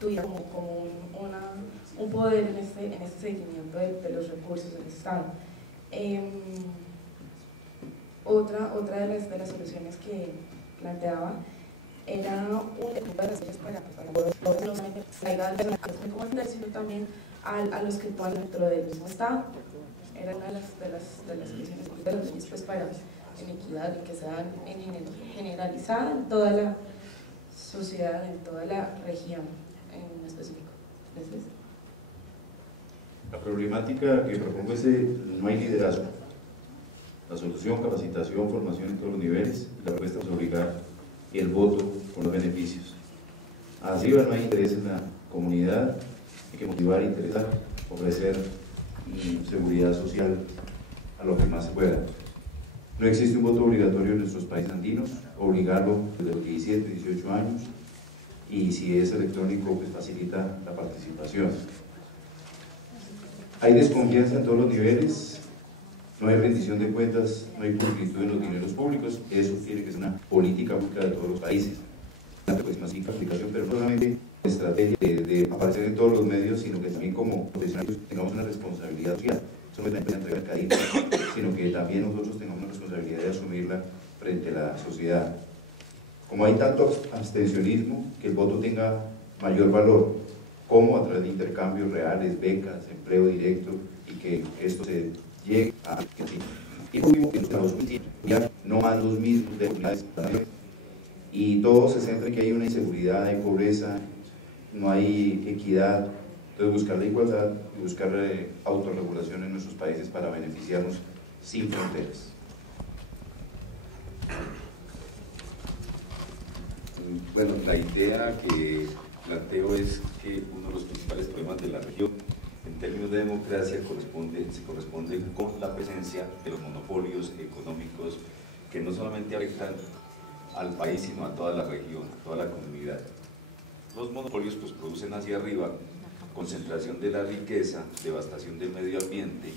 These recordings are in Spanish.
tuviera como un poder en este seguimiento de los recursos del Estado. Otra de las soluciones que planteaba era un equipo de reseñas para no solamente traiga a los como entender, sino también a los que actúan dentro del mismo Estado. Era una de las soluciones de las leyes pues, para en equidad y que sean generalizada en toda la sociedad, en toda la región en específico. Gracias. La problemática que propongo es no hay liderazgo. La solución, capacitación, formación en todos los niveles, y la propuesta es obligar el voto con los beneficios. Arriba no hay interés en la comunidad, hay que motivar, interesar, ofrecer seguridad social a lo que más se pueda. No existe un voto obligatorio en nuestros países andinos, obligarlo desde los 17, 18 años, y si es electrónico, pues facilita la participación. Hay desconfianza en todos los niveles, no hay rendición de cuentas, no hay pulcritud en los dineros públicos. Eso tiene que ser una política pública de todos los países. Pues más aplicación, pero no solamente estrategia de aparecer en todos los medios, sino que también como profesionales tengamos una responsabilidad social. Eso no es la empresa entregar cadena, sino que también nosotros tengamos una responsabilidad de asumirla frente a la sociedad. Como hay tanto abstencionismo, que el voto tenga mayor valor, como a través de intercambios reales, becas, empleo directo, y que esto se llegue a... Y por último, en los 2010, ya no más los mismos de comunidades, y todo se centra en que hay una inseguridad, hay pobreza, no hay equidad. Entonces buscar la igualdad y buscar autorregulación en nuestros países para beneficiarnos sin fronteras. Bueno, la idea que planteo es que uno de los principales problemas de la región en términos de democracia se corresponde con la presencia de los monopolios económicos que no solamente afectan al país, sino a toda la región, a toda la comunidad. Los monopolios pues producen hacia arriba concentración de la riqueza, devastación del medio ambiente,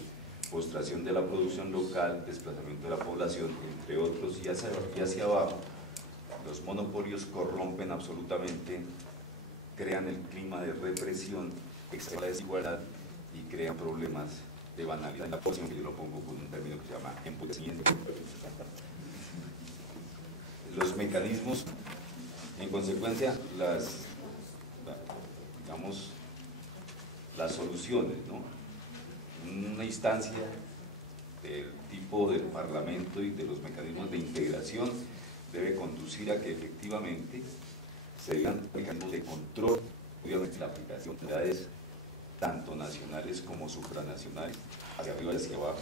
postración de la producción local, desplazamiento de la población, entre otros, y hacia abajo los monopolios corrompen absolutamente, crean el clima de represión, extrema desigualdad y crean problemas de banalidad en la población, que yo lo pongo con un término que se llama empobrecimiento. Los mecanismos, en consecuencia, las soluciones, ¿no? Una instancia del tipo del Parlamento y de los mecanismos de integración debe conducir a que efectivamente se vean mecanismos de control, obviamente la aplicación de unidades tanto nacionales como supranacionales, hacia arriba y hacia abajo,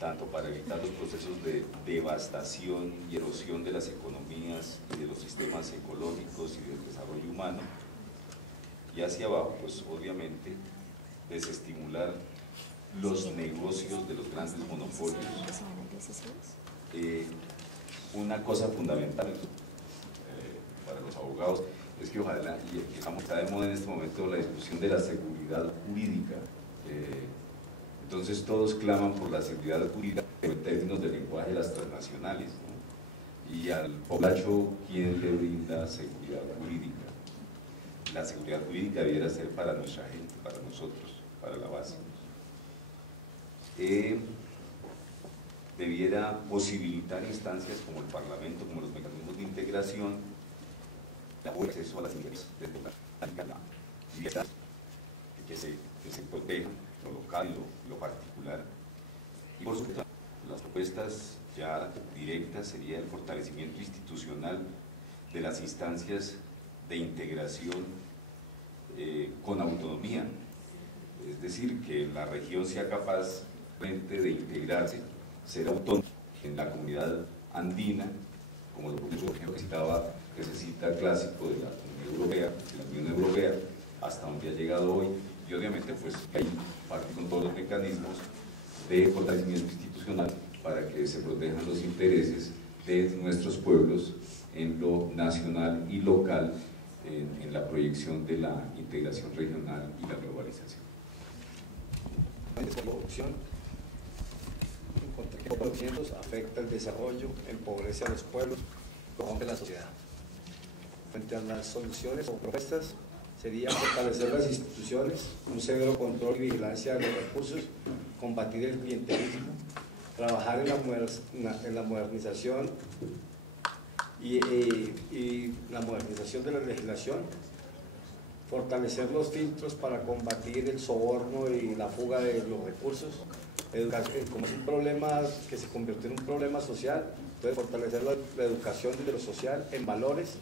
tanto para evitar los procesos de devastación y erosión de las economías y de los sistemas ecológicos y del desarrollo humano, y hacia abajo, pues obviamente, desestimular los negocios de los grandes monopolios. Una cosa fundamental para los abogados es que ojalá, y está de moda en este momento la discusión de la seguridad jurídica. Entonces todos claman por la seguridad jurídica en términos del lenguaje de las transnacionales, ¿no? Y al poblacho, ¿quién le brinda seguridad jurídica? La seguridad jurídica debiera ser para nuestra gente, para nosotros, para la base. Debiera posibilitar instancias como el Parlamento, como los mecanismos de integración, el acceso a las iniciativas de la libertad, que se proteja lo local y lo particular. Y por supuesto, las propuestas ya directas sería el fortalecimiento institucional de las instancias de integración con autonomía, es decir, que la región sea capaz de integrarse, ser autónoma en la comunidad andina, como lo por ejemplo que cita clásico de la Unión Europea, hasta donde ha llegado hoy, y obviamente pues hay parte con todos los mecanismos de fortalecimiento institucional para que se protejan los intereses de nuestros pueblos en lo nacional y local, en la proyección de la integración regional y la globalización. La corrupción afecta el desarrollo, empobrece a los pueblos, corrompe la sociedad. Frente a las soluciones o propuestas sería fortalecer las instituciones, un severo control y vigilancia de los recursos, combatir el clientelismo, trabajar en la modernización y la modernización de la legislación, fortalecer los filtros para combatir el soborno y la fuga de los recursos, como es un problema que se convirtió en un problema social, entonces fortalecer la educación de lo social en valores,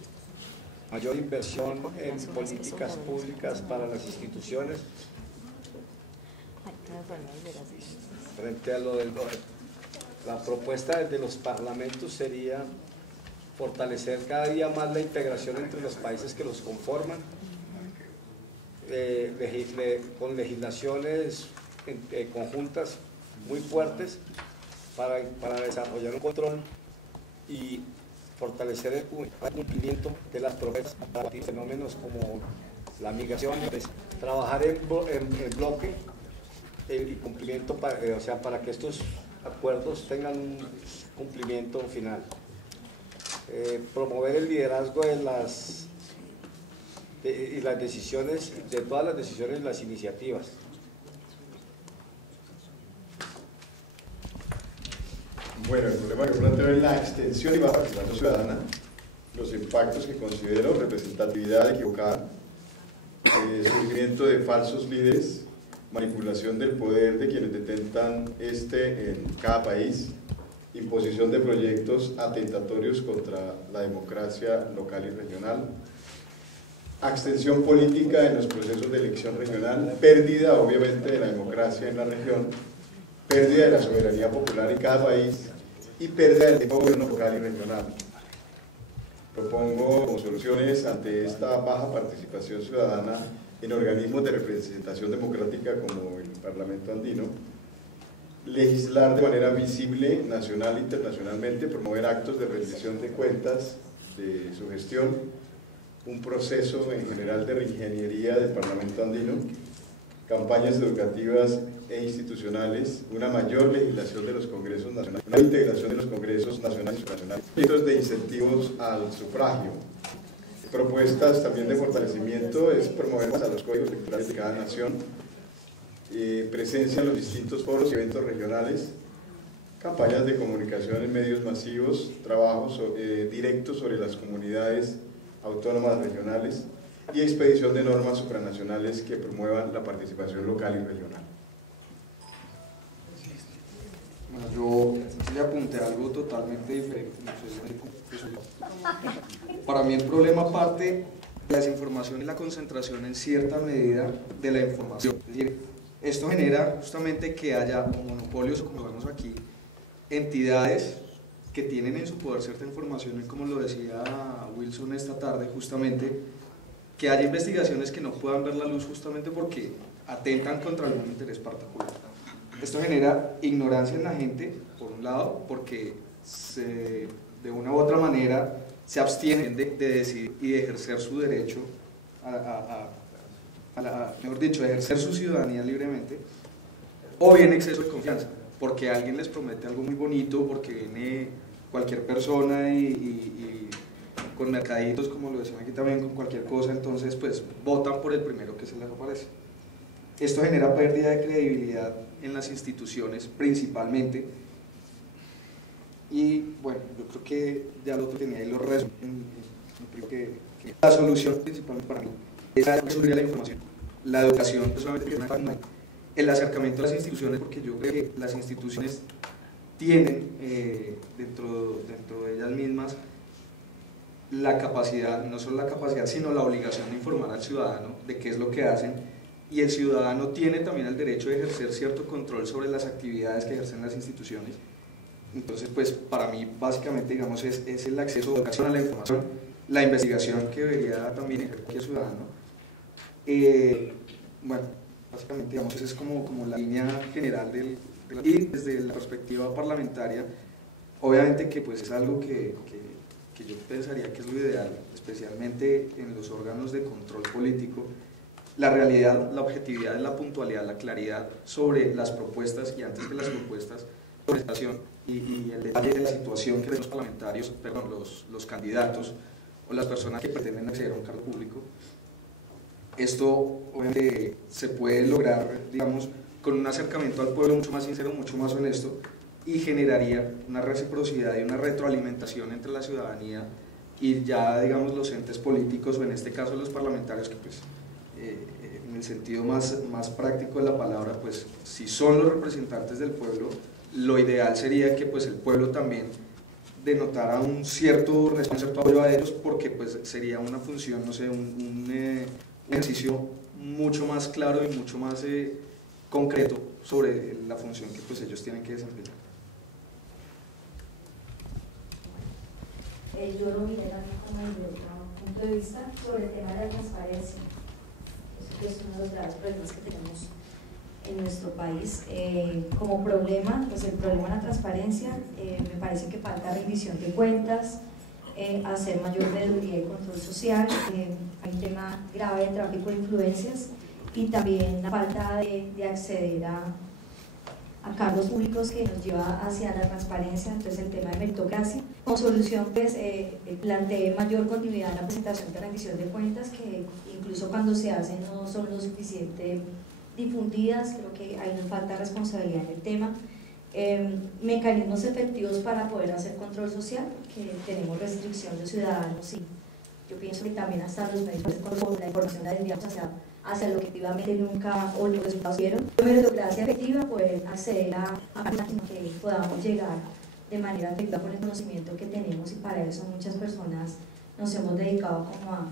mayor inversión en políticas públicas para las instituciones. Frente a la propuesta de los parlamentos sería fortalecer cada día más la integración entre los países que los conforman, con legislaciones conjuntas muy fuertes para desarrollar un control y fortalecer el cumplimiento de las propuestas para combatir fenómenos como la migración, trabajar en bloque y cumplimiento para que estos acuerdos tengan un cumplimiento final. Promover el liderazgo de las decisiones, de todas las decisiones y las iniciativas. Bueno, el problema que planteo es la extensión y baja participación ciudadana, los impactos que considero, representatividad equivocada, surgimiento de falsos líderes, manipulación del poder de quienes detentan en cada país, imposición de proyectos atentatorios contra la democracia local y regional, abstención política en los procesos de elección regional, pérdida obviamente de la democracia en la región, pérdida de la soberanía popular en cada país y pérdida del gobierno local y regional. Propongo como soluciones ante esta baja participación ciudadana en organismos de representación democrática como el Parlamento Andino, legislar de manera visible, nacional e internacionalmente, promover actos de rendición de cuentas de su gestión, un proceso en general de reingeniería del Parlamento Andino, campañas educativas e institucionales, una mayor legislación de los congresos nacionales, una integración de los congresos nacionales y supranacionales, proyectos de incentivos al sufragio. Propuestas también de fortalecimiento es promover a los códigos electorales de cada nación, presencia en los distintos foros y eventos regionales, campañas de comunicación en medios masivos, trabajos directos sobre las comunidades autónomas regionales y expedición de normas supranacionales que promuevan la participación local y regional. Bueno, yo le apunté algo totalmente diferente. Para mí el problema parte de la desinformación y la concentración en cierta medida de la información. Es decir, esto genera justamente que haya monopolios, o como vemos aquí, entidades que tienen en su poder cierta información, y como lo decía Wilson esta tarde, justamente, que haya investigaciones que no puedan ver la luz justamente porque atentan contra algún interés particular. Esto genera ignorancia en la gente, por un lado, porque de una u otra manera se abstienen de decidir y de ejercer su derecho mejor dicho, de ejercer su ciudadanía libremente, o bien exceso de confianza, porque alguien les promete algo muy bonito, porque viene cualquier persona y con mercaditos, como lo decían aquí también, con cualquier cosa, entonces pues votan por el primero que se les aparece. Esto genera pérdida de credibilidad en las instituciones principalmente, y bueno, yo creo que ya lo tenía ahí, lo resumo. Creo que la solución principal para mí es la de la información, la educación, el acercamiento a las instituciones, porque yo creo que las instituciones tienen dentro de ellas mismas la capacidad, no solo la capacidad, sino la obligación de informar al ciudadano de qué es lo que hacen, y el ciudadano tiene también el derecho de ejercer cierto control sobre las actividades que ejercen las instituciones. Entonces, pues para mí básicamente, digamos, es el acceso a la educación, a la información, la investigación que debería también ejercer el ciudadano. Bueno, básicamente, digamos, esa es como la línea general y desde la perspectiva parlamentaria, obviamente que pues es algo que yo pensaría que es lo ideal, especialmente en los órganos de control político, la realidad, la objetividad, la puntualidad, la claridad sobre las propuestas, y antes que las propuestas, la presentación y el detalle de la situación que los parlamentarios, perdón, los candidatos o las personas que pretenden acceder a un cargo público. Esto obviamente se puede lograr, digamos, con un acercamiento al pueblo mucho más sincero, mucho más honesto, y generaría una reciprocidad y una retroalimentación entre la ciudadanía y ya, digamos, los entes políticos, o en este caso los parlamentarios, que pues en el sentido más práctico de la palabra, pues si son los representantes del pueblo, lo ideal sería que pues el pueblo también denotara un cierto apoyo a ellos, porque pues sería una función, no sé, un ejercicio mucho más claro y mucho más concreto sobre la función que pues ellos tienen que desempeñar. Yo lo miré también como desde otro punto de vista sobre el tema de la transparencia. Eso que es uno de los graves problemas que tenemos en nuestro país. Como problema, pues el problema de la transparencia, me parece que falta rendición de cuentas, hacer mayor veeduría y control social, hay un tema grave de tráfico de influencias y también la falta de acceder a cargos públicos que nos lleva hacia la transparencia. Entonces el tema de meritocracia. Como solución, pues planteé mayor continuidad en la presentación de rendición de cuentas, que incluso cuando se hacen no son lo suficiente difundidas. Creo que ahí nos falta responsabilidad en el tema. Mecanismos efectivos para poder hacer control social, que tenemos restricción de ciudadanos, y yo pienso que también hasta los medios de control, la información la desviamos hacia lo que efectivamente nunca o los resultados dieron. Meritocracia efectiva, poder acceder a que podamos llegar de manera efectiva con el conocimiento que tenemos, y para eso muchas personas nos hemos dedicado como a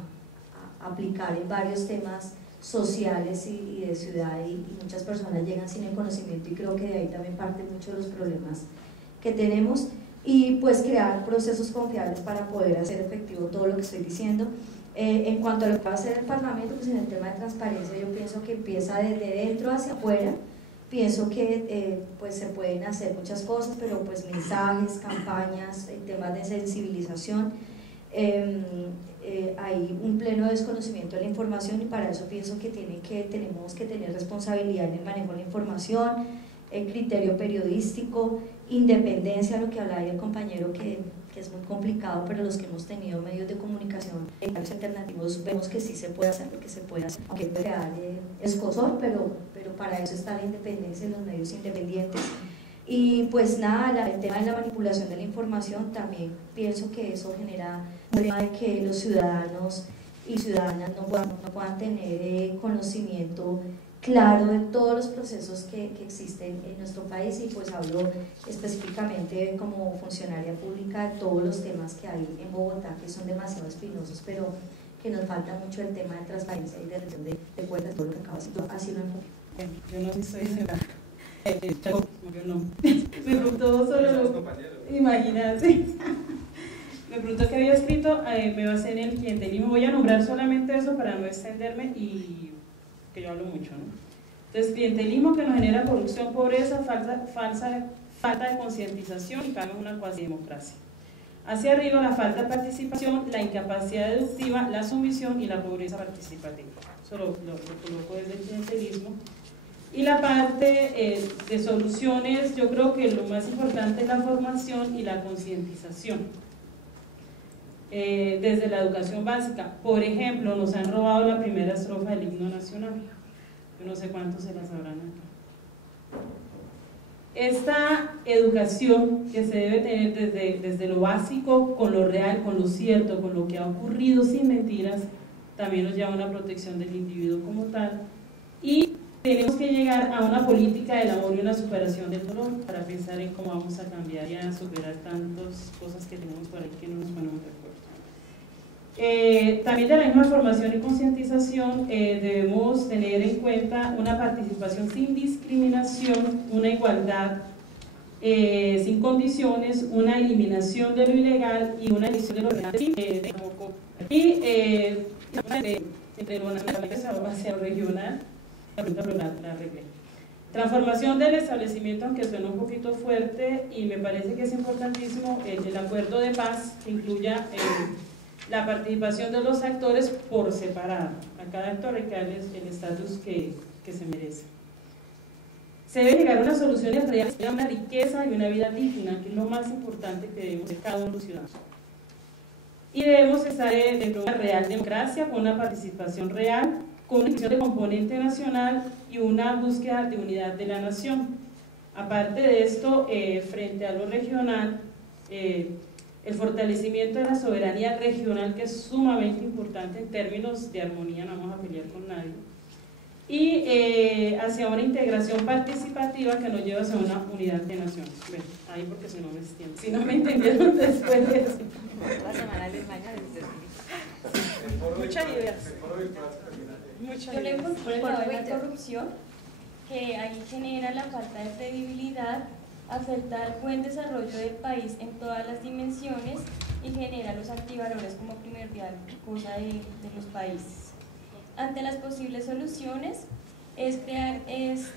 aplicar en varios temas sociales y de ciudad, y muchas personas llegan sin el conocimiento, y creo que de ahí también parten muchos de los problemas que tenemos, y pues crear procesos confiables para poder hacer efectivo todo lo que estoy diciendo. En cuanto a lo que va a hacer el Parlamento, pues en el tema de transparencia yo pienso que empieza desde dentro hacia afuera. Pienso que pues se pueden hacer muchas cosas, pero pues mensajes, campañas, temas de sensibilización. Hay un pleno desconocimiento de la información, y para eso pienso que tenemos que tener responsabilidad en el manejo de la información, criterio periodístico, independencia, lo que hablaba el compañero, que es muy complicado, pero los que hemos tenido medios de comunicación alternativos vemos que sí se puede hacer, porque se puede hacer, aunque puede dar escozor, pero para eso está la independencia de los medios independientes. Y pues nada, el tema de la manipulación de la información, también pienso que eso genera un tema de que los ciudadanos y ciudadanas no puedan tener conocimiento claro de todos los procesos que existen en nuestro país, y pues hablo específicamente como funcionaria pública de todos los temas que hay en Bogotá, que son demasiado espinosos, pero que nos falta mucho el tema de transparencia y de rendición de cuentas, todo lo que acabo de decir. Así lo enfoco. Yo no soy me preguntó solo, imagínate, me preguntó qué había escrito, me basé en el clientelismo. Voy a nombrar solamente eso para no extenderme, y que yo hablo mucho, ¿no? Entonces, clientelismo que nos genera corrupción, pobreza, falta de concientización, y cambia una cuasi democracia. Hacia arriba, la falta de participación, la incapacidad deductiva, la sumisión y la pobreza participativa. Eso lo coloco desde el clientelismo. Y la parte de soluciones, yo creo que lo más importante es la formación y la concientización. Desde la educación básica, por ejemplo, nos han robado la primera estrofa del himno nacional. Yo no sé cuántos se la sabrán acá. Esta educación que se debe tener desde lo básico, con lo real, con lo cierto, con lo que ha ocurrido, sin mentiras, también nos lleva a una protección del individuo como tal. Y tenemos que llegar a una política del amor y una superación del dolor, para pensar en cómo vamos a cambiar y a superar tantas cosas que tenemos por ahí que no nos ponemos de acuerdo. También de la misma formación y concientización, debemos tener en cuenta una participación sin discriminación, una igualdad sin condiciones, una eliminación de lo ilegal y una eliminación de lo legal. Aquí, entre lo nacional hacia lo regional, la arreglé. Transformación del establecimiento, aunque suena un poquito fuerte, y me parece que es importantísimo el acuerdo de paz, que incluya la participación de los actores por separado. A cada actor hay que darles el estatus que se merece. Se debe llegar a unas soluciones reales, una riqueza y una vida digna, que es lo más importante que debemos hacer cada uno de los ciudadanos. Y debemos estar dentro de una real democracia, con una participación real, con una visión de componente nacional y una búsqueda de unidad de la nación. Aparte de esto, frente a lo regional, el fortalecimiento de la soberanía regional, que es sumamente importante en términos de armonía, no vamos a pelear con nadie, y hacia una integración participativa que nos lleva hacia una unidad de naciones. Bueno, ahí porque si no me extiendo, si no me entendieron después de eso. La semana de España muchas ideas. Yo le encontré el lado de la corrupción, que ahí genera la falta de credibilidad, afecta al buen desarrollo del país en todas las dimensiones y genera los antivalores como primordial cosa de los países. Ante las posibles soluciones es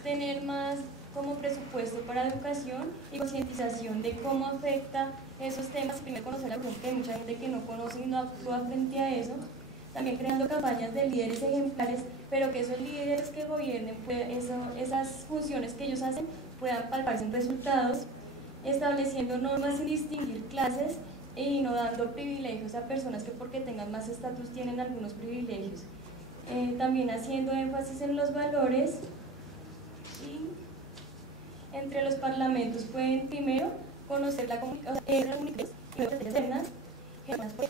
tener más como presupuesto para educación y concientización de cómo afecta esos temas. Primero conocer la corrupción, que hay mucha gente que no conoce y no actúa frente a eso. También creando campañas de líderes ejemplares, pero que esos líderes que gobiernen, esas funciones que ellos hacen, puedan palparse en resultados, estableciendo normas sin distinguir clases y no dando privilegios a personas que porque tengan más estatus tienen algunos privilegios. También haciendo énfasis en los valores, y entre los parlamentos pueden primero conocer la comunicación y luego externas,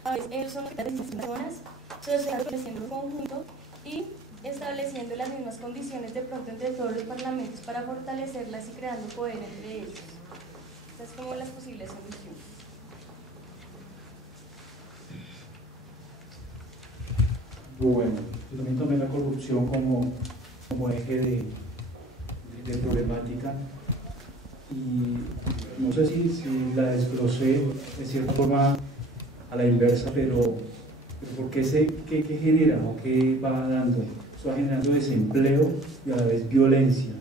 a veces ellos son las personas, estableciendo un conjunto y estableciendo las mismas condiciones de pronto entre todos los parlamentos para fortalecerlas y creando poder entre ellos. Estas son como las posibles soluciones. Bueno, yo también tomé la corrupción como eje de problemática, y no sé si la desglosé de cierta forma a la inversa, pero ¿por qué qué genera o qué va dando? Eso va generando desempleo y a la vez violencia,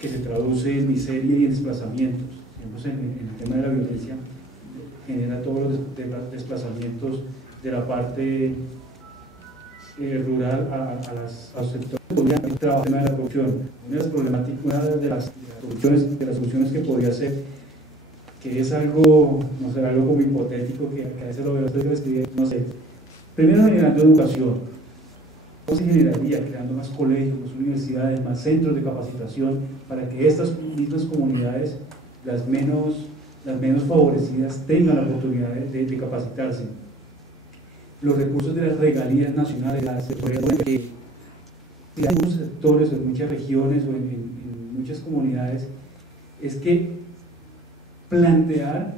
que se traduce en miseria y en desplazamientos. En el tema de la violencia genera todos los desplazamientos de la parte rural a los sectores que podrían trabajar en la corrupción. Una de las soluciones que podría ser, que es algo, no sé, algo como hipotético, que a veces lo veo escribir, no sé, primero generando educación. ¿Cómo se generaría? Creando más colegios, más universidades, más centros de capacitación, para que estas mismas comunidades, las menos favorecidas, tengan la oportunidad de capacitarse. Los recursos de las regalías nacionales, que en muchos sectores, en muchas regiones o en muchas comunidades, es que plantear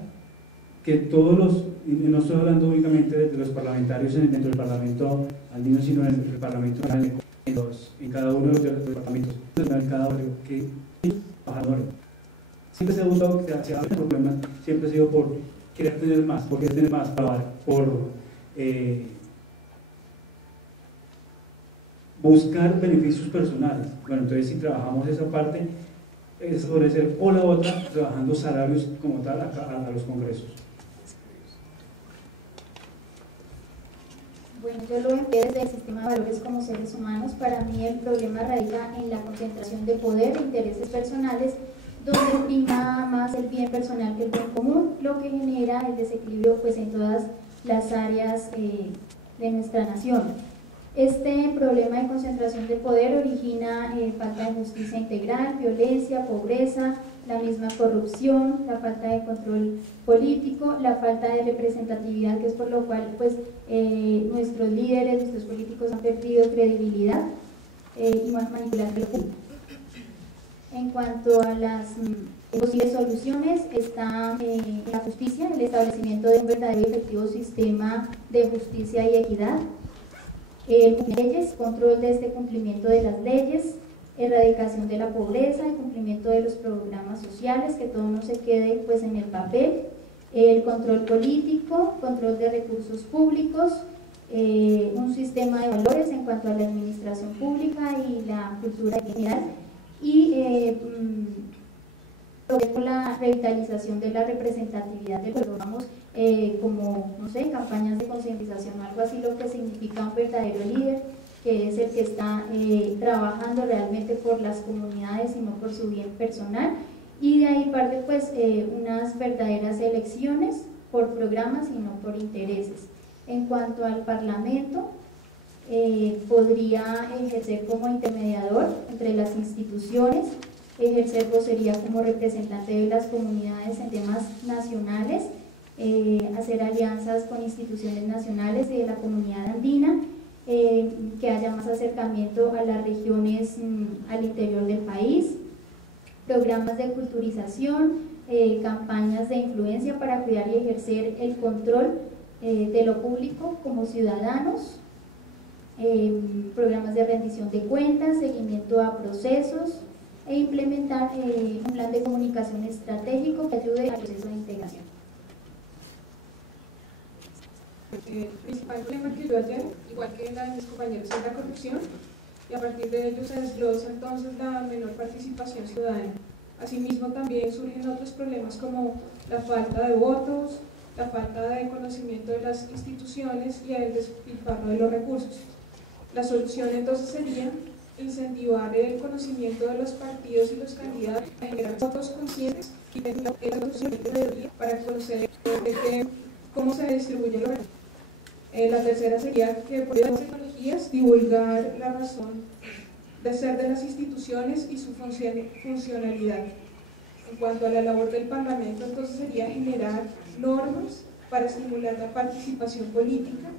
que todos los, y no estoy hablando únicamente de los parlamentarios dentro del Parlamento andino, sino en el Parlamento en cada uno de los departamentos, en cada barrio, que trabajadores. Siempre se ha buscado que se hablen problemas, siempre ha sido por querer tener más, por querer tener más, por buscar beneficios personales. Bueno, entonces si trabajamos esa parte, esa podría ser, o la otra, trabajando salarios como tal a los congresos. Bueno, yo lo empleé desde el sistema de valores como seres humanos. Para mí el problema radica en la concentración de poder e intereses personales, donde prima más el bien personal que el bien común, lo que genera el desequilibrio pues en todas las áreas de nuestra nación. Este problema de concentración de poder origina falta de justicia integral, violencia, pobreza, la misma corrupción, la falta de control político, la falta de representatividad, que es por lo cual pues, nuestros líderes, nuestros políticos han perdido credibilidad y manipulación. En cuanto a las posibles soluciones, está la justicia, el establecimiento de un verdadero y efectivo sistema de justicia y equidad, leyes, control de este cumplimiento de las leyes, erradicación de la pobreza, el cumplimiento de los programas sociales, que todo no se quede pues en el papel, el control político, control de recursos públicos, un sistema de valores en cuanto a la administración pública y la cultura en general, y con la revitalización de la representatividad del pueblo, vamos, como, no sé, campañas de concientización, algo así, lo que significa un verdadero líder, que es el que está trabajando realmente por las comunidades y no por su bien personal, y de ahí parte pues unas verdaderas elecciones por programas, sino por intereses. En cuanto al Parlamento, podría ejercer como intermediador entre las instituciones, ejercer vocería como representante de las comunidades en temas nacionales, hacer alianzas con instituciones nacionales de la comunidad andina, que haya más acercamiento a las regiones al interior del país, programas de culturización, campañas de influencia para cuidar y ejercer el control de lo público como ciudadanos, programas de rendición de cuentas, seguimiento a procesos e implementar un plan de comunicación estratégico que ayude al proceso de integración. El principal problema que yo ayer, igual que la de mis compañeros, es la corrupción, y a partir de ello se desglosa entonces la menor participación ciudadana. Asimismo también surgen otros problemas como la falta de votos, la falta de conocimiento de las instituciones y el despilfarro de los recursos. La solución entonces sería incentivar el conocimiento de los partidos y los candidatos, a generar votos conscientes y tener el conocimiento para conocer cómo se distribuyen los recursos. La tercera sería que por las tecnologías divulgar la razón de ser de las instituciones y su funcionalidad. En cuanto a la labor del Parlamento, entonces sería generar normas para estimular la participación política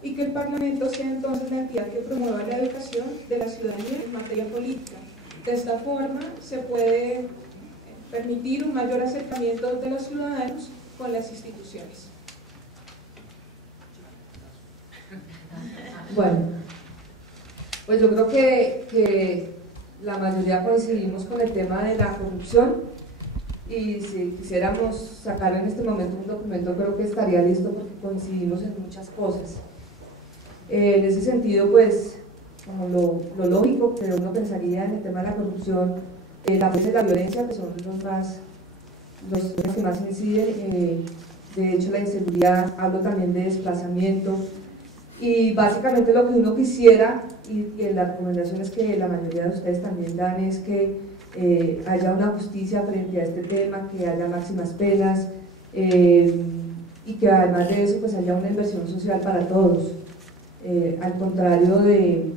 y que el Parlamento sea entonces la entidad que promueva la educación de la ciudadanía en materia política. De esta forma se puede permitir un mayor acercamiento de los ciudadanos con las instituciones. Bueno, pues yo creo que la mayoría coincidimos con el tema de la corrupción, y si quisiéramos sacar en este momento un documento creo que estaría listo porque coincidimos en muchas cosas. En ese sentido, pues, como lo lógico que uno pensaría en el tema de la corrupción, la pobreza y la violencia, que son los temas que más inciden, de hecho la inseguridad, hablo también de desplazamiento, y básicamente lo que uno quisiera, y las recomendaciones que la mayoría de ustedes también dan, es que haya una justicia frente a este tema, que haya máximas penas, y que además de eso pues haya una inversión social para todos, al contrario de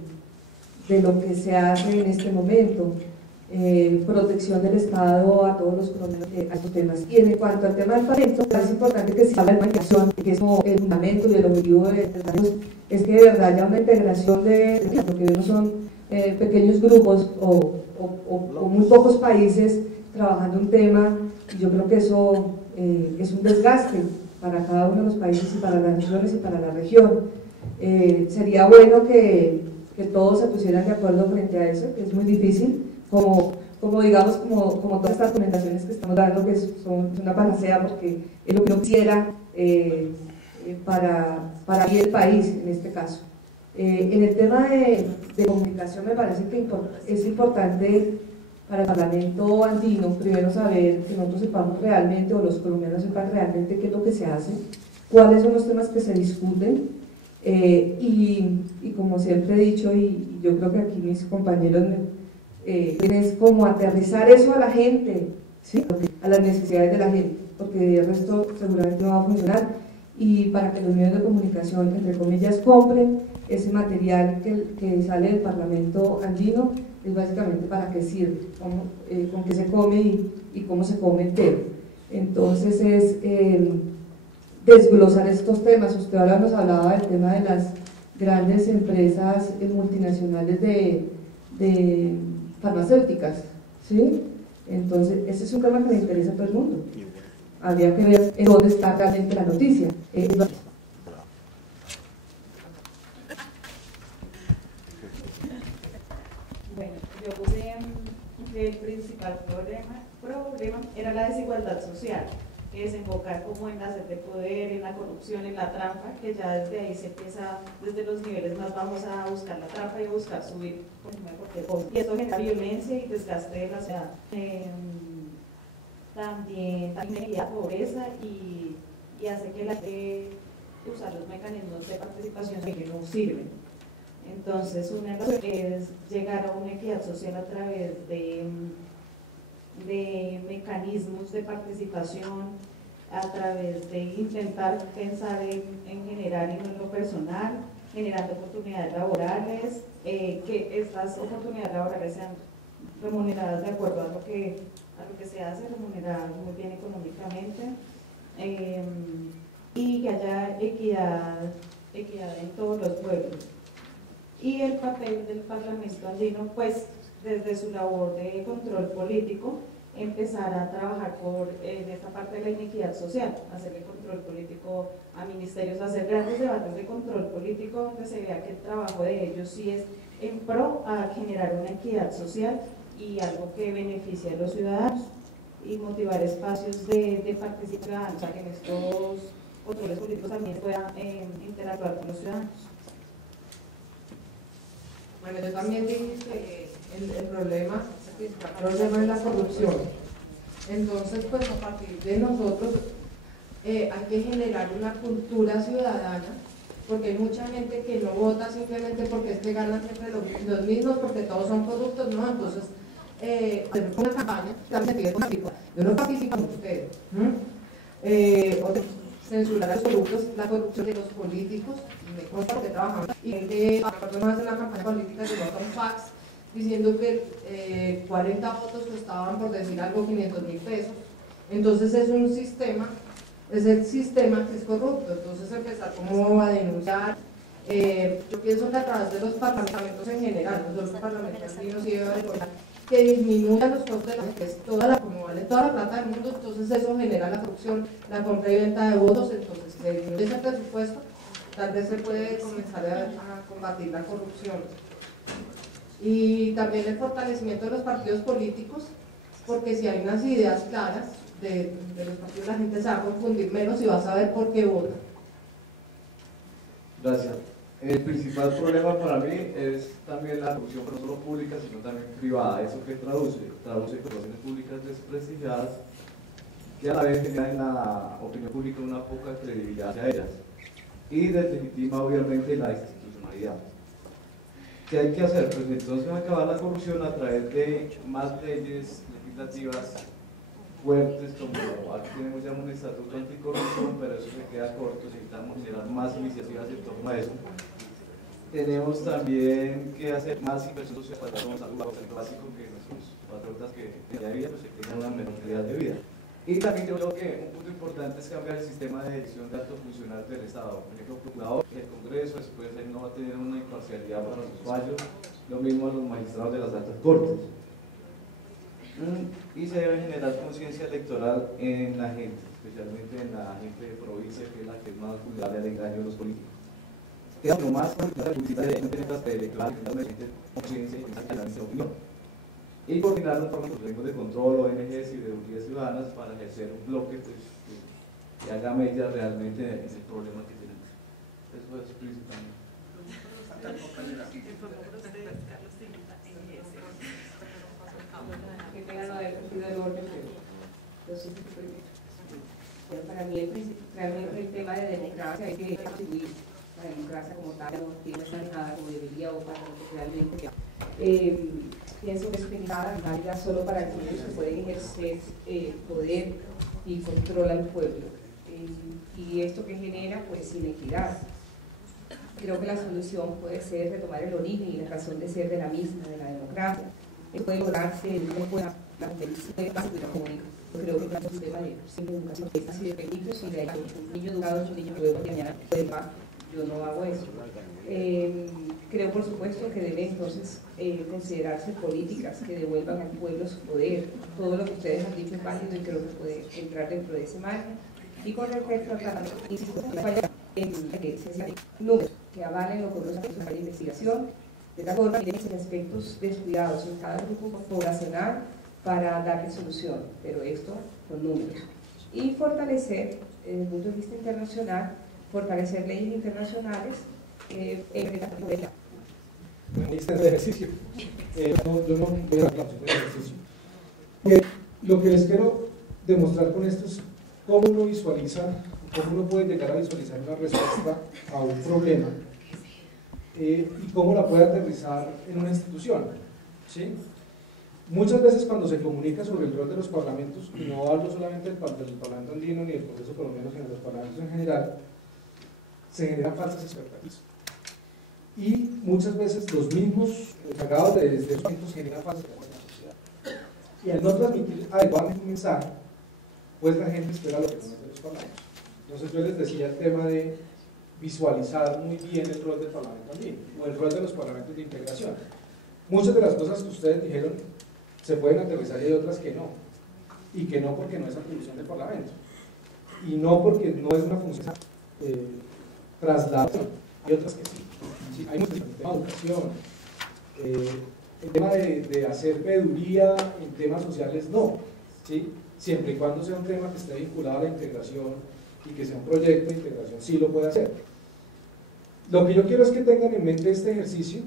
lo que se hace en este momento. Protección del Estado a todos los colombianos a estos temas. Y en cuanto al tema del Parlamento, es importante que se hable de la integración, que es como el fundamento y el objetivo de es que de verdad haya una integración de lo que vemos son pequeños grupos o muy pocos países trabajando un tema, y yo creo que eso es un desgaste para cada uno de los países y para las naciones y para la región. Sería bueno que todos se pusieran de acuerdo frente a eso, que es muy difícil, como digamos, como todas estas recomendaciones que estamos dando, que son una panacea, porque es lo que uno quisiera para el país en este caso. En el tema de comunicación me parece que es importante para el Parlamento andino primero saber, que nosotros sepamos realmente, o los colombianos sepan realmente qué es lo que se hace, cuáles son los temas que se discuten, y como siempre he dicho, y yo creo que aquí mis compañeros es como aterrizar eso a la gente, ¿sí? A las necesidades de la gente, porque el resto seguramente no va a funcionar, y para que los medios de comunicación, entre comillas, compren ese material que sale del Parlamento andino, es básicamente para qué sirve, con qué se come y cómo se come el tema. Entonces es desglosar estos temas. Usted ahora nos hablaba del tema de las grandes empresas multinacionales de farmacéuticas, ¿sí? Entonces ese es un tema que le interesa a todo el mundo. Habría que ver en dónde está realmente la noticia. Bueno, yo puse que el principal problema era la desigualdad social, que desembocar como en la sed de poder, en la corrupción, en la trampa, que ya desde ahí se empieza, desde los niveles más bajos, a buscar la trampa y a buscar subir, y esto genera violencia y desgaste de la sociedad. También la pobreza y hace que la gente usar los mecanismos de participación que no sirven. Entonces, una de las es llegar a una equidad social a través de mecanismos de participación, a través de intentar pensar en generar y no en lo personal, generando oportunidades laborales, que estas oportunidades laborales sean remuneradas de acuerdo a lo que se hace, remuneradas muy bien económicamente, y que haya equidad en todos los pueblos. Y el papel del Parlamento andino, pues desde su labor de control político, empezar a trabajar en esta parte de la inequidad social, hacerle control político a ministerios, hacer grandes debates de control político donde se vea que el trabajo de ellos sí es en pro a generar una equidad social y algo que beneficie a los ciudadanos, y motivar espacios de participación, o sea, que en estos controles políticos también puedan interactuar con los ciudadanos. Bueno, yo también dije que el problema es la corrupción. Entonces, pues a partir de nosotros hay que generar una cultura ciudadana, porque hay mucha gente que no vota simplemente porque es que ganan siempre los mismos, porque todos son corruptos, ¿no? Entonces, una campaña, yo no participo con ustedes. Censurar a los corruptos, la corrupción de los políticos, me consta porque trabajamos, y gente, personas en la campaña política llegó a un fax diciendo que 40 votos costaban, por decir algo, 500.000 pesos. Entonces es un sistema, es el sistema que es corrupto. Entonces empezar como a denunciar. Yo pienso que a través de los parlamentos en general, los parlamentos andinos, sí debe recordar que disminuyan los costos de la gente, es como vale toda la plata del mundo, entonces eso genera la corrupción, la compra y venta de votos. Entonces se disminuye ese presupuesto, tal vez se puede comenzar a combatir la corrupción. Y también el fortalecimiento de los partidos políticos, porque si hay unas ideas claras de los partidos, la gente se va a confundir menos y va a saber por qué vota. Gracias. El principal problema para mí es también la corrupción, no solo pública, sino también privada. ¿Eso qué traduce? Traduce corporaciones públicas desprestigiadas que a la vez generan en la opinión pública una poca credibilidad hacia ellas y deslegitima obviamente la institucionalidad. ¿Qué hay que hacer? Pues entonces acabar la corrupción a través de más leyes legislativas fuertes, como aquí tenemos ya un estatuto anticorrupción, pero eso se queda corto, necesitamos generar más iniciativas en torno a eso. Tenemos también que hacer más inversión social para dar salud básico, que nuestros patriotas que ya de vida pues, tengan una mejor calidad de vida. Y también yo creo que un punto importante es cambiar el sistema de elección de altos funcionarios del Estado. Por ejemplo, procurador, el Congreso, después él no va a tener una imparcialidad para sus fallos, lo mismo a los magistrados de las altas cortes. Y se debe generar conciencia electoral en la gente, especialmente en la gente de provincia, que es la que es más vulnerable al engaño de los políticos. Queda lo más publicitaria de electoral, conciencia y opinión. Y coordinar con los organismos de control, ONGs y de ciudadanas para ejercer un bloque pues, que haga medida realmente en ese problema que tenemos. Eso es principalmente. Para mí realmente el tema de democracia hay que constituir la democracia como tal, no tiene nada como debería o para lo que realmente. Pienso que es utilizada en realidad solo para aquellos que pueden ejercer poder y control al pueblo. Y esto que genera, pues, inequidad. Creo que la solución puede ser retomar el origen y la razón de ser de la misma, de la democracia. Esto puede lograrse después de la competición de la económica. Creo que el sistema de educación es así de peligro, si hay un niño educado es un niño que mañana puede más. Yo no hago eso. Creo, por supuesto, que debe entonces considerarse políticas que devuelvan al pueblo su poder. Todo lo que ustedes han dicho es válido y creo que puede entrar dentro de ese margen. Y con respecto a números que avalen lo que nos hace la investigación, de tal forma que hay aspectos descuidados en cada grupo poblacional para darle solución, pero esto con números. Y fortalecer, desde el punto de vista internacional, fortalecer leyes internacionales en la seguridad. De ejercicio. Yo no voy a hablar de ejercicio. Lo que les quiero demostrar con esto es cómo uno visualiza, cómo uno puede llegar a visualizar una respuesta a un problema y cómo la puede aterrizar en una institución. ¿Sí? Muchas veces cuando se comunica sobre el rol de los parlamentos, y no hablo solamente del Parlamento Andino ni del Congreso Colombiano, sino de los parlamentos en general, se generan falsas expectativas. Y muchas veces los mismos encargados de esos asuntos generan falsas expectativas en la sociedad. Y al no transmitir adecuadamente un mensaje, pues la gente espera lo que no es de los parlamentos. Entonces yo les decía el tema de visualizar muy bien el rol del Parlamento Andino, o el rol de los parlamentos de integración. Muchas de las cosas que ustedes dijeron se pueden aterrizar y hay otras que no. Y que no porque no es atribución del Parlamento. Y no porque no es una función trasladación. Y otras que sí. Sí, hay muchas cosas, el tema de educación, el tema de hacer veeduría en temas sociales, no. ¿Sí? Siempre y cuando sea un tema que esté vinculado a la integración y que sea un proyecto de integración, sí lo puede hacer. Lo que yo quiero es que tengan en mente este ejercicio.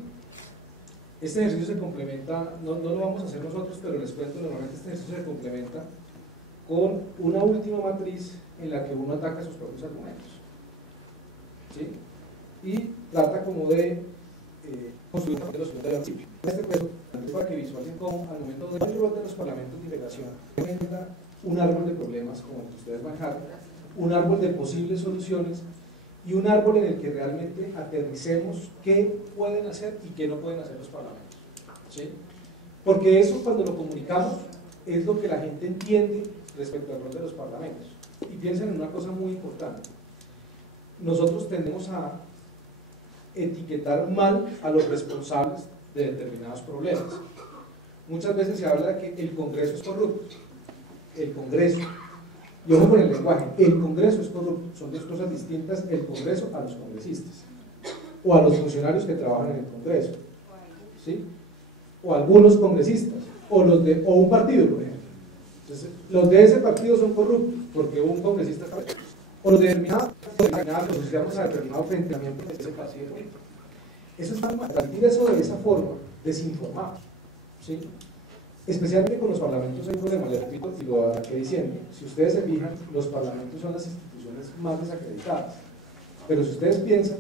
Este ejercicio se complementa, no lo vamos a hacer nosotros, pero les cuento, normalmente este ejercicio se complementa con una última matriz en la que uno ataca sus propios argumentos. ¿Sí? Y trata como de construir de los puntos de principio. Este cuento, para que visualicen cómo al momento de el rol de los parlamentos de integración presenta un árbol de problemas como el que ustedes manejaron, un árbol de posibles soluciones y un árbol en el que realmente aterricemos qué pueden hacer y qué no pueden hacer los parlamentos. ¿Sí? Porque eso, cuando lo comunicamos, es lo que la gente entiende respecto al rol de los parlamentos. Y piensen en una cosa muy importante. Nosotros tendemos a etiquetar mal a los responsables de determinados problemas. Muchas veces se habla de que el Congreso es corrupto. El Congreso. Y ojo con el lenguaje, el Congreso es corrupto, son dos cosas distintas, el Congreso a los congresistas, o a los funcionarios que trabajan en el Congreso, ¿sí? O algunos congresistas, o un partido, por ejemplo. Entonces, los de ese partido son corruptos, porque un congresista está corrupto, o los de determinados, los asociamos a determinado enfrentamiento de ese partido político. Eso es mal, transmitir eso de esa forma, desinformado, ¿sí? Especialmente con los parlamentos hay un problema, les repito y lo aquí diciendo, si ustedes se fijan, los parlamentos son las instituciones más desacreditadas, pero si ustedes piensan,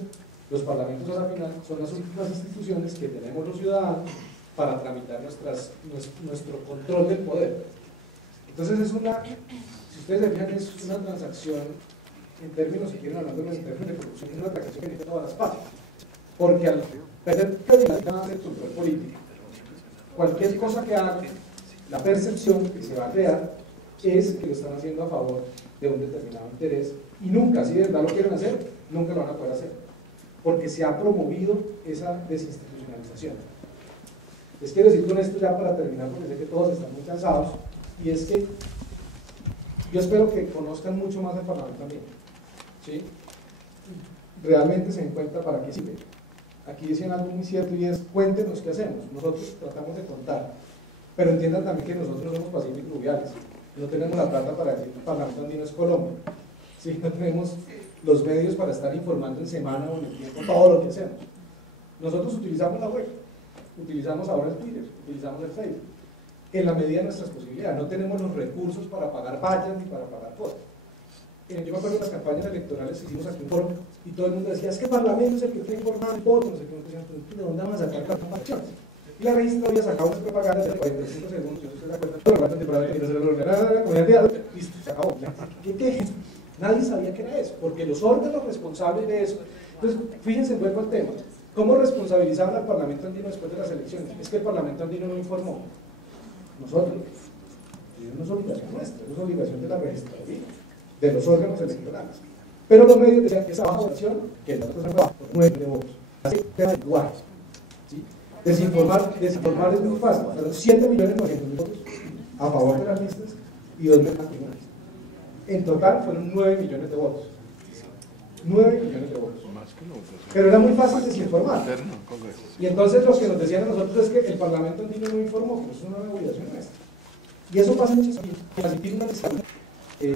los parlamentos a la final son las últimas instituciones que tenemos los ciudadanos para tramitar nuestro control del poder. Entonces es si ustedes se fijan, es una transacción, en términos, si quieren hablar en términos de corrupción, es una transacción que tiene todas las partes, porque al perder credibilidad del control político, cualquier cosa que hagan, la percepción que se va a crear es que lo están haciendo a favor de un determinado interés y nunca, si de verdad lo quieren hacer, nunca lo van a poder hacer, porque se ha promovido esa desinstitucionalización. Les quiero decir con esto ya para terminar, porque sé que todos están muy cansados, y es que yo espero que conozcan mucho más del Parlamento también, ¿sí? Realmente se den cuenta para qué sirve. Aquí dicen algo muy cierto y es, cuéntenos qué hacemos. Nosotros tratamos de contar, pero entiendan también que nosotros somos pacíficos y fluviales. No tenemos la plata para decir que el Parlamento Andino es Colombia. ¿Sí? No tenemos los medios para estar informando en semana o en el tiempo todo lo que hacemos. Nosotros utilizamos la web, utilizamos ahora el Twitter, utilizamos el Facebook, en la medida de nuestras posibilidades. No tenemos los recursos para pagar vallas ni para pagar cosas. Yo me acuerdo de las campañas electorales que hicimos aquí en Foro y todo el mundo decía, es que el Parlamento es el que tiene que informar el voto, no sé qué, ¿de dónde vamos a sacar las campañas? Y la revista había sacado unas propagandas de 45 segundos, yo se la cuenta, listo, se acabó. ¿Qué? Nadie sabía qué era eso, porque los órganos responsables de eso, entonces fíjense, vuelvo al tema, ¿cómo responsabilizaban al Parlamento Andino después de las elecciones? Es que el Parlamento Andino no informó. Nosotros, no es obligación nuestra, es obligación de la registraduría, de los órganos electorales. Pero los medios decían que esa baja votación, que nosotros hemos bajado por 9 de votos, así tema de lenguaje. ¿Sí? Desinformar es muy fácil, fueron 7.900.000 votos a favor de las listas y 2 millones de votos. En total fueron 9 millones de votos. 9 millones de votos. Pero era muy fácil desinformar. Y entonces lo que nos decían a nosotros es que el Parlamento Andino no informó, que eso es una obligación nuestra. Y eso pasa mucho aquí. Transmitir una legislatura,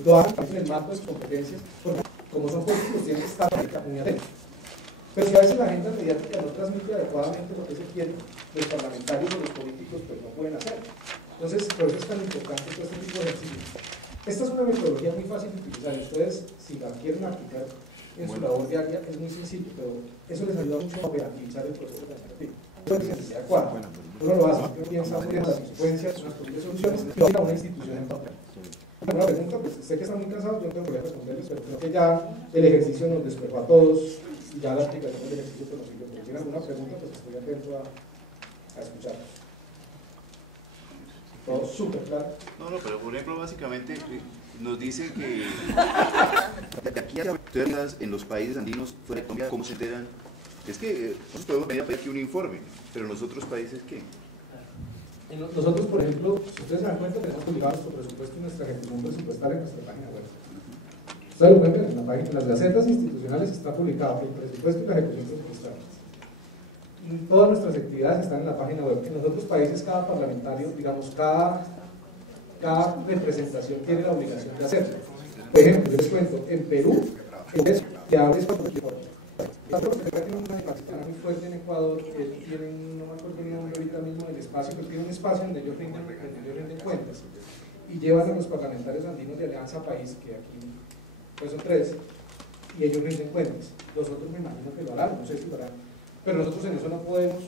todas en el marco de sus competencias, porque como son políticos tienen que estar muy atentos. Pero si a veces la agenda mediática no transmite adecuadamente lo que se quiere, los parlamentarios o los políticos pues no pueden hacer. Entonces, por eso es tan importante todo este tipo de ejercicios. Esta es una metodología muy fácil de utilizar. Ustedes, si la quieren aplicar en su labor diaria, es muy sencillo, pero eso les ayuda mucho a operativizar el proceso de administrativo. Eso es necesidad adecuada. uno lo hace, uno piensa muy en las consecuencias, en las posibles soluciones, y va a una institución en papel. Una pregunta, pues sé que están muy cansados, yo no tengo que responderles, pero creo que ya el ejercicio nos despejó a todos, y ya la aplicación del ejercicio pues, nos sirvió. Si tienen alguna pregunta, pues estoy atento a escucharlos. Todo súper claro. No, pero por ejemplo, básicamente nos dicen que de aquí a en los países andinos fuera de Colombia, ¿cómo se enteran? Es que nosotros podemos venir a pedir aquí un informe, pero en los otros países, ¿qué? Nosotros, por ejemplo, si ustedes se dan cuenta, tenemos publicado nuestro presupuesto y nuestra ejecución presupuestaria en nuestra página web. Ustedes lo pueden ver en las gacetas institucionales está publicado el presupuesto y la ejecución presupuestaria. Todas nuestras actividades están en la página web. En los otros países, cada parlamentario, digamos, cada representación tiene la obligación de hacerlo. Por ejemplo, yo les cuento, en Perú, que abre tiene una capacidad muy fuerte en Ecuador, tienen, no me acuerdo el nombre ahorita mismo del espacio, pero tiene un espacio donde ellos rinden cuentas y llevan a los parlamentarios andinos de Alianza País, que aquí pues son 3, y ellos rinden cuentas. Los otros me imagino que lo harán, no sé si lo harán, pero nosotros en eso no podemos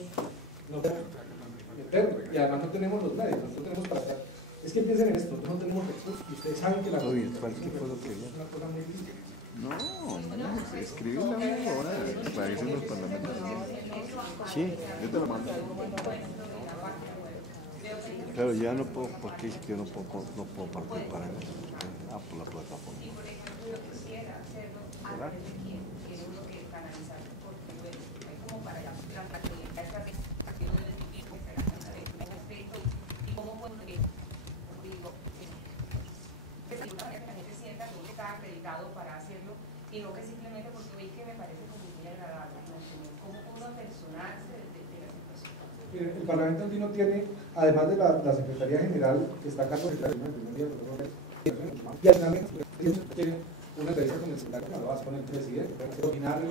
meternos, y además no tenemos los medios, nosotros tenemos para estar. Es que piensen en esto, no tenemos recursos, y ustedes saben que la comunicación es una cosa muy difícil. No, escribí la misma hora, aparecen los parlamentarios. Sí, yo te lo mando. Claro, ya no puedo, porque es que yo no puedo participar en eso. Por la plataforma. ¿Verdad? para hacerlo y no que simplemente porque veis que me parece como muy agradable, cómo uno personarse de la situación. El Parlamento andino tiene, además de la Secretaría General que está a cargo de la y además tiene una entrevista con el secretario Malvas, con el presidente, para coordinar,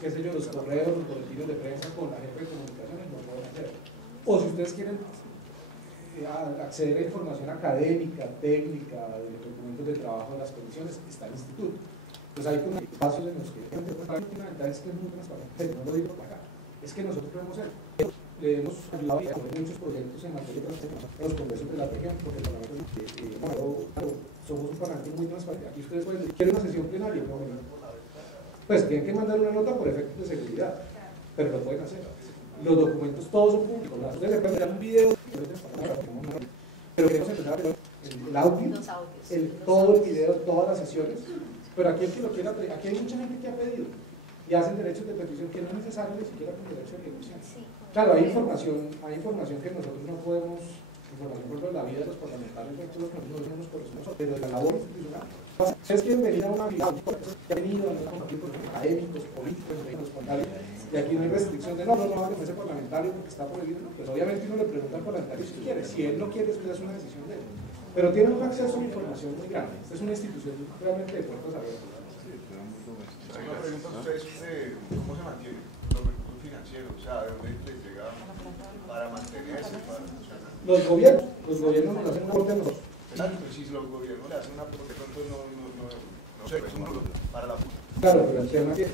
qué sé yo, los correos, los boletines de prensa con la jefe de comunicaciones, lo pueden hacer. O si ustedes quieren acceder a información académica, técnica, de documentos de trabajo de las comisiones, está el instituto. Pues hay como espacios en los que la ventaja es que es muy transparente, no lo digo para acá, es que nosotros lo hemos hecho. Le hemos ayudado a hacer muchos proyectos en materia de los congresos de la región, porque el Parlamento somos un parlamento muy transparente. Aquí ustedes pueden decir, ¿quieren una sesión plenaria? No, no. Pues tienen que mandar una nota por efectos de seguridad, pero lo pueden hacer. Los documentos todos son públicos. Ustedes le pueden dar un video, pero queremos empezar a ver el audio, todo el video, todas las sesiones. Pero aquí el que lo quiera, aquí hay mucha gente que ha pedido y hacen derechos de petición que no es necesario ni siquiera con derecho de ejecución. Claro, hay información que nosotros no podemos, información por ejemplo de la vida de los parlamentarios, nosotros no tenemos por eso, pero de la labor institucional. Ustedes quieren venir a una vida, que han venido a compartir con académicos, políticos, responsables, y aquí no hay restricción de no hable con ese parlamentario porque está prohibido, pues obviamente uno le pregunta al parlamentario si quiere, si él no quiere, eso es una decisión de él. Pero tienen un acceso a información muy grande, esta es una institución realmente de puertas abiertas. Una pregunta a ustedes, ¿cómo se mantienen los recursos financieros? O sea, ¿de dónde les llega para mantenerse? Los gobiernos nos hacen un aporte a nosotros. Exacto, si los gobiernos le hacen un aporte, pronto no sé, para la puta. Claro, pero el tema es que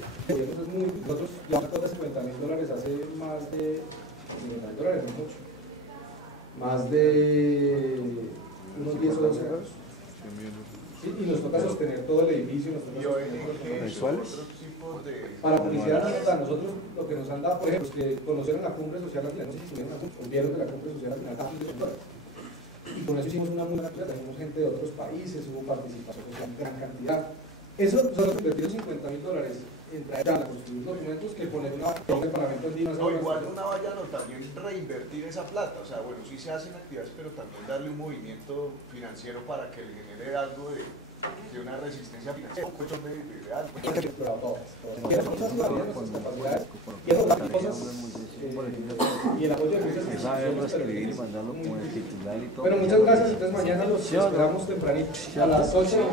nosotros ya nosotros $50,000 hace más de $50,000, no mucho, más de unos 10 o 12 años. Sí, y nos toca sostener todo el edificio, nos toca sostener mensuales. Para publicidad, a nosotros lo que nos han dado, por ejemplo, los que conocieron la cumbre social al final, no sé si vieron de la cumbre social al final, y con eso hicimos una muy buena actividad, tenemos gente de otros países, hubo participación en gran cantidad. Eso nosotros invertimos $50,000 entre allá a construir documentos que poner una en el Parlamento andino. No, igual una vaya no, también reinvertir esa plata, o sea, bueno, sí se hacen actividades, pero también darle un movimiento financiero para que le genere algo de una resistencia financiera, un colchón de algo. Y el apoyo de muchas instituciones. Pero muchas gracias, entonces mañana los esperamos tempranito a las 8.